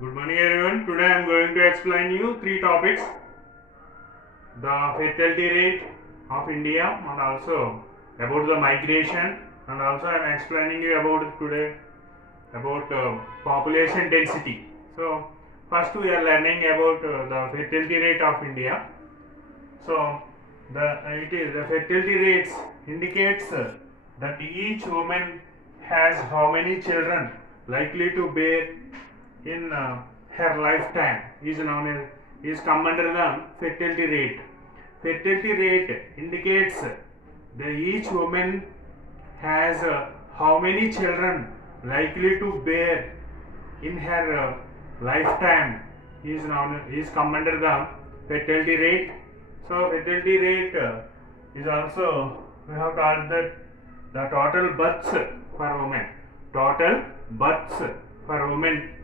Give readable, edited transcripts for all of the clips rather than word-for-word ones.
Good morning everyone. Today I am going to explain you three topics: the fertility rate of India and also about the migration, and also I am explaining you about today about population density. So first we are learning about the fertility rate of India. So the fertility rates indicates that each woman has how many children likely to bear in her lifetime is known as is come under the fertility rate. Fertility rate indicates that each woman has how many children likely to bear in her lifetime is come under the fertility rate. So fertility rate is also we have called that the total births for women. Total births for women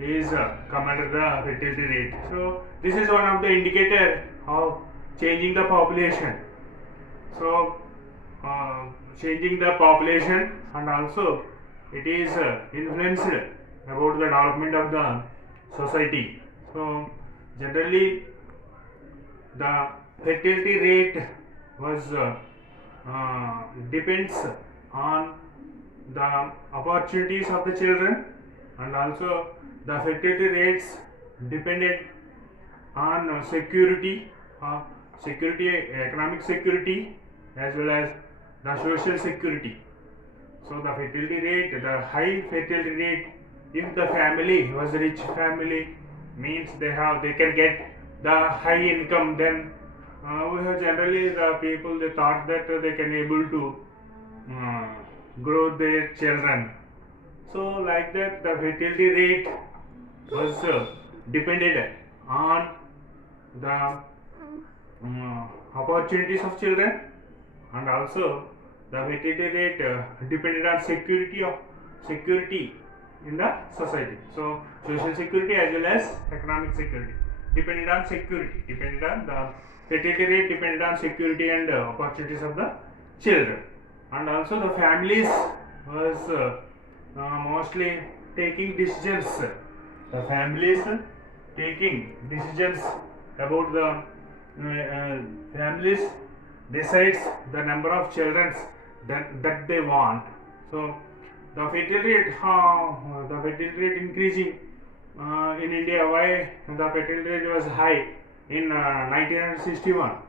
is come under the fertility rate. So this is one of the indicator of changing the population. So changing the population, and also it is influenced about the development of the society. So generally the fertility rate was depends on the opportunities of the children, and also the fertility rates depended on security, economic security, as well as the social security. So the fertility rate, the high fertility rate, if the family was a rich family, means they can get the high income. Then we have generally the people they thought that they can able to uh, grow their children. So like that, the fertility rate was depended on the opportunities of children, and also the fertility rate depended on security in the society. So social security as well as economic security depended on the fertility rate depended on security and opportunities of the children. And also the families was mostly taking decisions. The families taking decisions about the families decides the number of children that they want. So the fertility rate increasing in India. Why the fertility rate was high in 1961?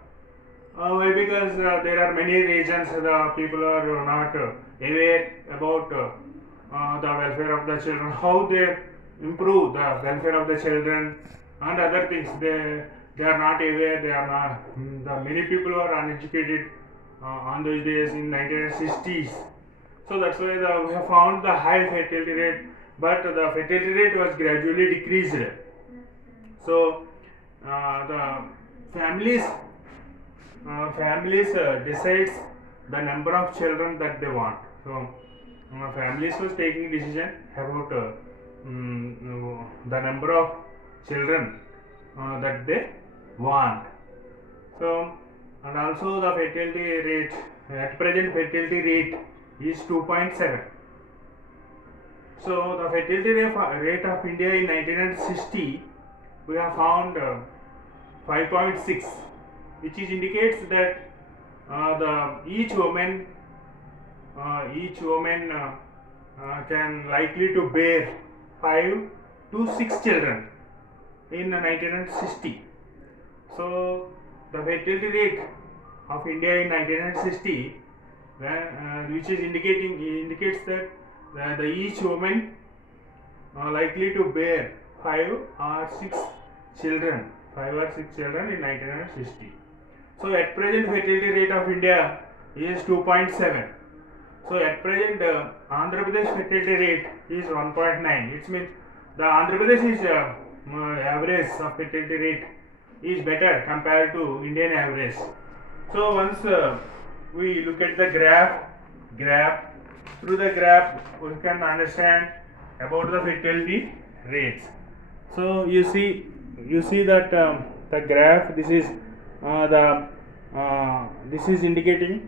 Why? Because there are many regions the people are not aware about the welfare of the children, how they improve the welfare of the children and other things. They are not aware. They are not. The many people are uneducated on those days in 1960s. So that's why we have found the high fertility rate, but the fertility rate was gradually decreased. So the families decides the number of children that they want. So families was taking decision about the number of children that they want. So and also the fertility rate at present fertility rate is 2.7. So the fertility rate of India in 1960 we have found 5.6, which is indicates that the each woman can likely to bear 5 to 6 children in 1960. So the fertility rate of India in 1960, which is indicates that the each woman likely to bear 5 or 6 children in 1960. So at present fertility rate of India is 2.7. So at present Andhra Pradesh fertility rate is 1.9. It means the Andhra Pradesh is average of fertility rate is better compared to Indian average. So once we look at the graph, through the graph we can understand about the fertility rates. So you see that the graph, this is indicating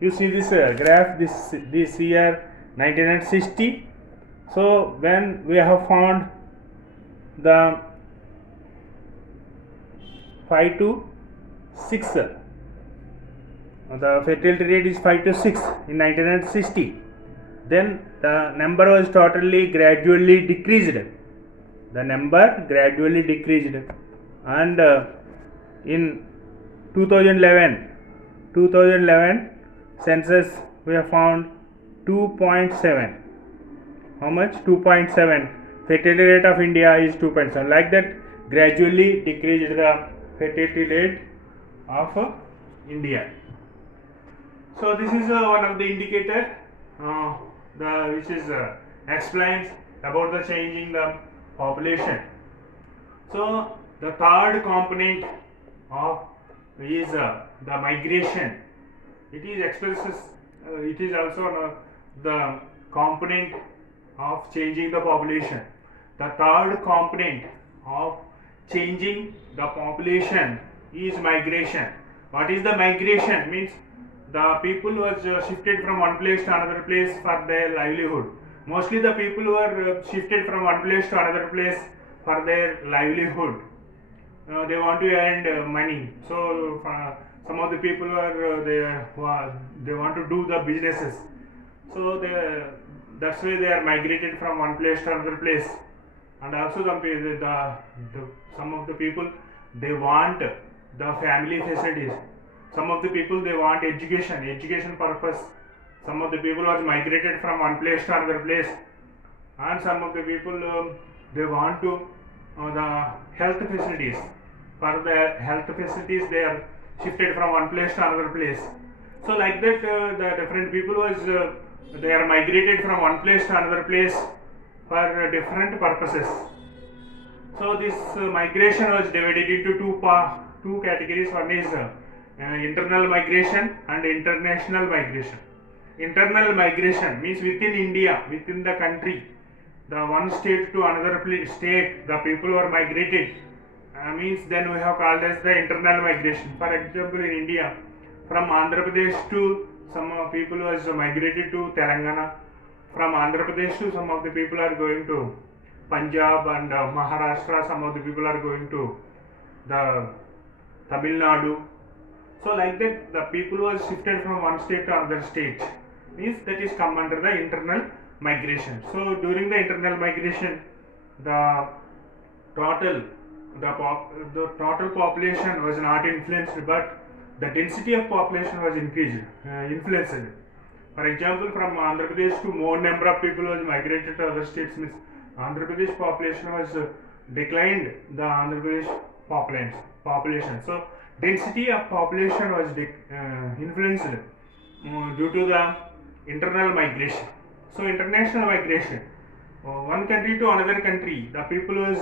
You see this graph, this year 1960. So when we have found the 5 to 6, the fertility rate is 5 to 6 in 1960. Then the number was gradually decreased. The number gradually decreased, and in 2011 census we have found 2.7. How much? 2.7. Fertility rate of India is 2.7. Like that, gradually decreased the fertility rate of India. So this is one of the indicator which is explains about the changing the population. So the third component of is the migration. It is expresses. It is also the component of changing the population. The third component of changing the population is migration. What is the migration? Means the people was shifted from one place to another place for their livelihood. Mostly the people were shifted from one place to another place for their livelihood. They want to earn money. So some of the people are they want to do the businesses. So that's why they are migrated from one place to another place. And also some of the people, they want the family facilities. Some of the people, they want education purpose. Some of the people are migrated from one place to another place, and some of the people they want to the health facilities. For the health facilities, they are shifted from one place to another place. So like that, the different people was they are migrated from one place to another place for different purposes. So this migration was divided into two categories. One is internal migration and international migration. Internal migration means within India, within the country, the one state to another state, the people were migrated. Means then we have called as the internal migration. For example, in India, from Andhra Pradesh to some people was migrated to Telangana. From Andhra Pradesh to some of the people are going to Punjab and Maharashtra. Some of the people are going to the Tamil Nadu. So like that, the people was shifted from one state to another state. Means that is come under the internal migration. So during the internal migration, the total population was not influenced, but the density of population was influenced. For example, from Andhra Pradesh to more number of people was migrated to other states. Means Andhra Pradesh population was declined. The Andhra Pradesh population. So density of population was influenced due to the internal migration. So international migration, one country to another country, the people was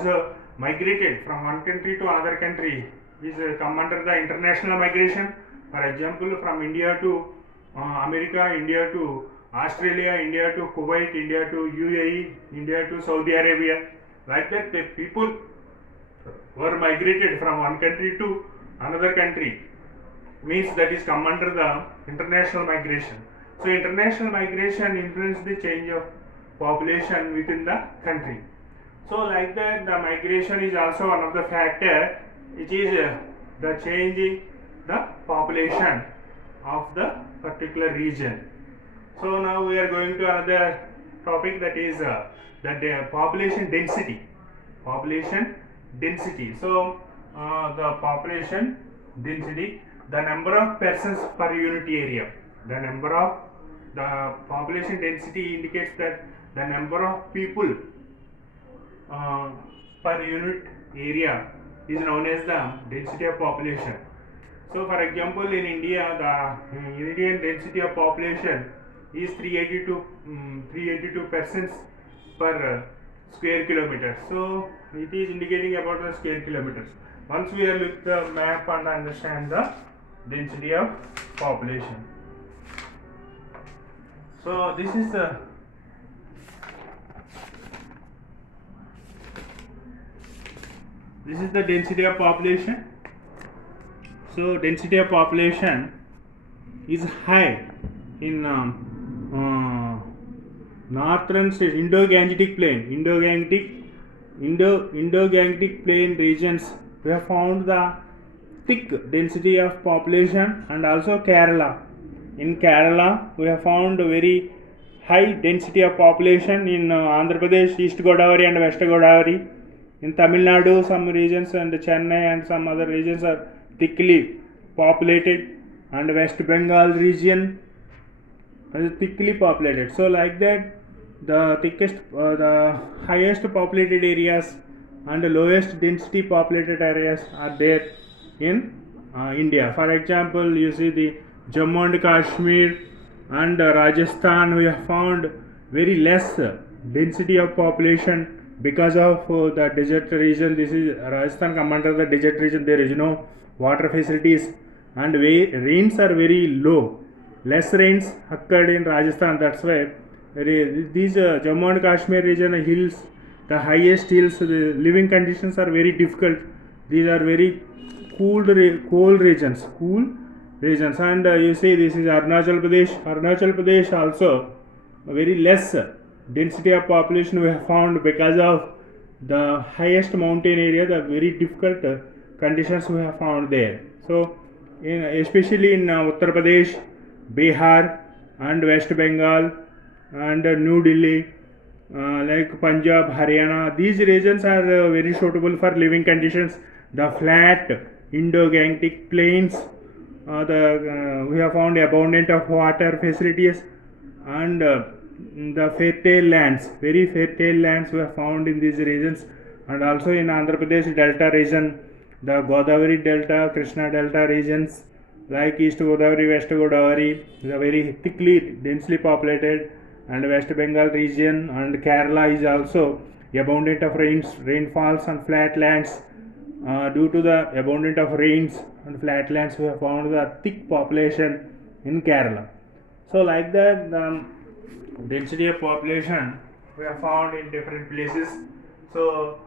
migrated from one country to another country is come under the international migration. For example, from India to America, India to Australia, India to Kuwait, India to UAE, India to Saudi Arabia. Like that, the people were migrated from one country to another country. Means that is come under the international migration. So international migration influences the change of population within the country. So like that, the migration is also one of the factor which is the changing the population of the particular region. So now we are going to another topic, that is the population density. Population density. So the population density, the number of persons per unit area. The population density indicates that the number of people per unit area is known as the density of population. So for example, in India, the Indian density of population is 382 persons per square kilometer. So it is indicating about the square kilometers. Once we are look the map and understand the density of population. So this is the density of population. So density of population is high in northern states, Indo-Gangetic plain regions. We have found the thick density of population, and also Kerala. In Kerala, we have found a very high density of population. In Andhra Pradesh, East Godavari and West Godavari. In Tamil Nadu, some regions, and Chennai and some other regions are thickly populated, and West Bengal region is thickly populated. So like that, the highest populated areas and the lowest density populated areas are there in India. For example, you see the Jammu and Kashmir and Rajasthan, we have found very less density of population because of the desert region. This is Rajasthan come under the desert region. There is no water facilities, and rains are very low. Less rains occurred in Rajasthan. That's why these Jammu and Kashmir region hills, the highest hills, the living conditions are very difficult. These are very cold regions, and you see this is Arunachal Pradesh also very less density of population we have found because of the highest mountain area, the very difficult conditions we have found there. So especially in Uttar Pradesh, Bihar and West Bengal and New Delhi, like Punjab, Haryana, these regions are very suitable for living conditions. The flat Indo-Gangetic plains, we have found abundant of water facilities, and the fertile lands, very fertile lands we have found in these regions. And also in Andhra Pradesh Delta region, the Godavari Delta, Krishna Delta regions like East Godavari, West Godavari, the very thickly, densely populated, and West Bengal region and Kerala is also abundant of rainfalls and flatlands. Due to the abundance of rains and flatlands, we have found the thick population in Kerala. So like that, the density of population we have found in different places. So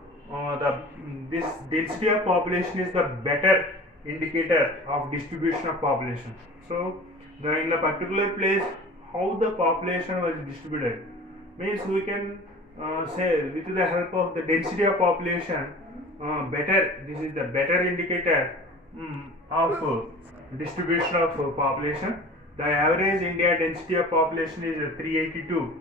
this density of population is the better indicator of distribution of population. So in the particular place, how the population was distributed means we can say with the help of the density of population, this is the better indicator of distribution of population. The average India density of population is 382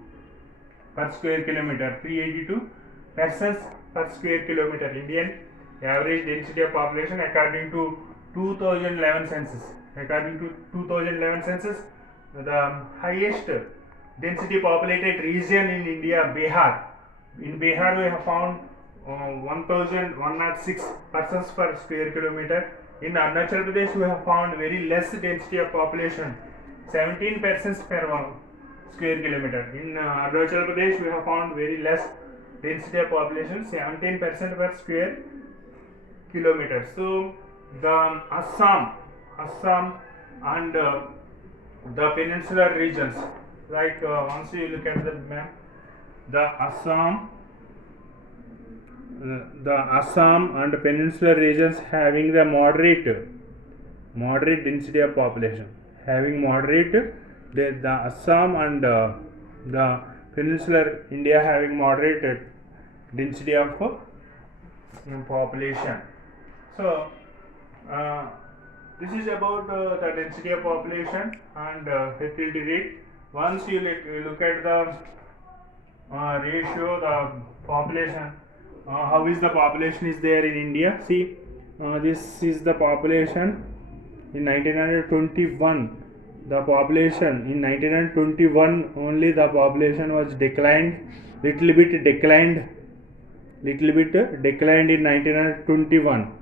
per square kilometer, 382 persons per square kilometer. Indian average density of population according to 2011 census. The highest density populated region in India, Bihar. In Bihar, we have found 1106 persons per square kilometer. In Arunachal Pradesh, we have found very less density of population, 17 persons per 1 square kilometer. In Arunachal Pradesh, we have found very less density of population, 17% per square kilometer. So the Assam and the peninsular regions, like once you look at the map, the Assam and peninsular regions having the moderate density of population, the Assam and the peninsular India having moderate density of population. So this is about the density of population and fertility rate. Once you look at the ratio, the population, how is the population is there in India. See, this is the population in 1921. The population in 1921 only the population was little bit declined in 1921.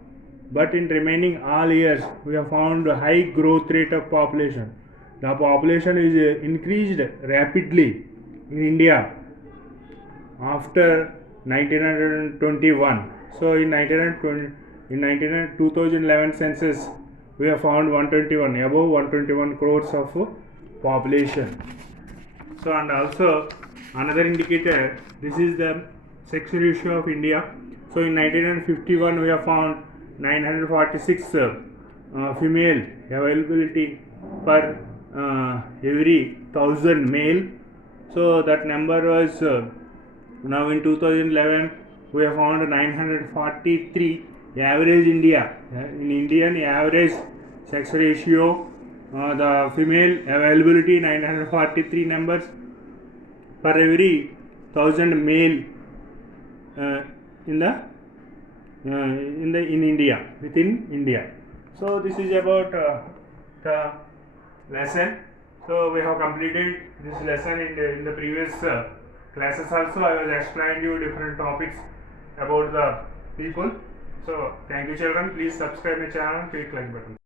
But in remaining all years, we have found a high growth rate of population. The population is increased rapidly in India after 1921. So in 2011 census, we have found above 121 crores of population. So, and also another indicator, this is the sex ratio of India. So in 1951, we have found 946 female availability per every 1000 male. So that number was now in 2011 we have found 943 average India. In Indian average sex ratio, the female availability 943 numbers per every 1000 male in India, within India. So this is about the lesson. So we have completed this lesson in the previous classes also. I will explain you different topics about the people. So thank you children. Please subscribe my channel, click like button.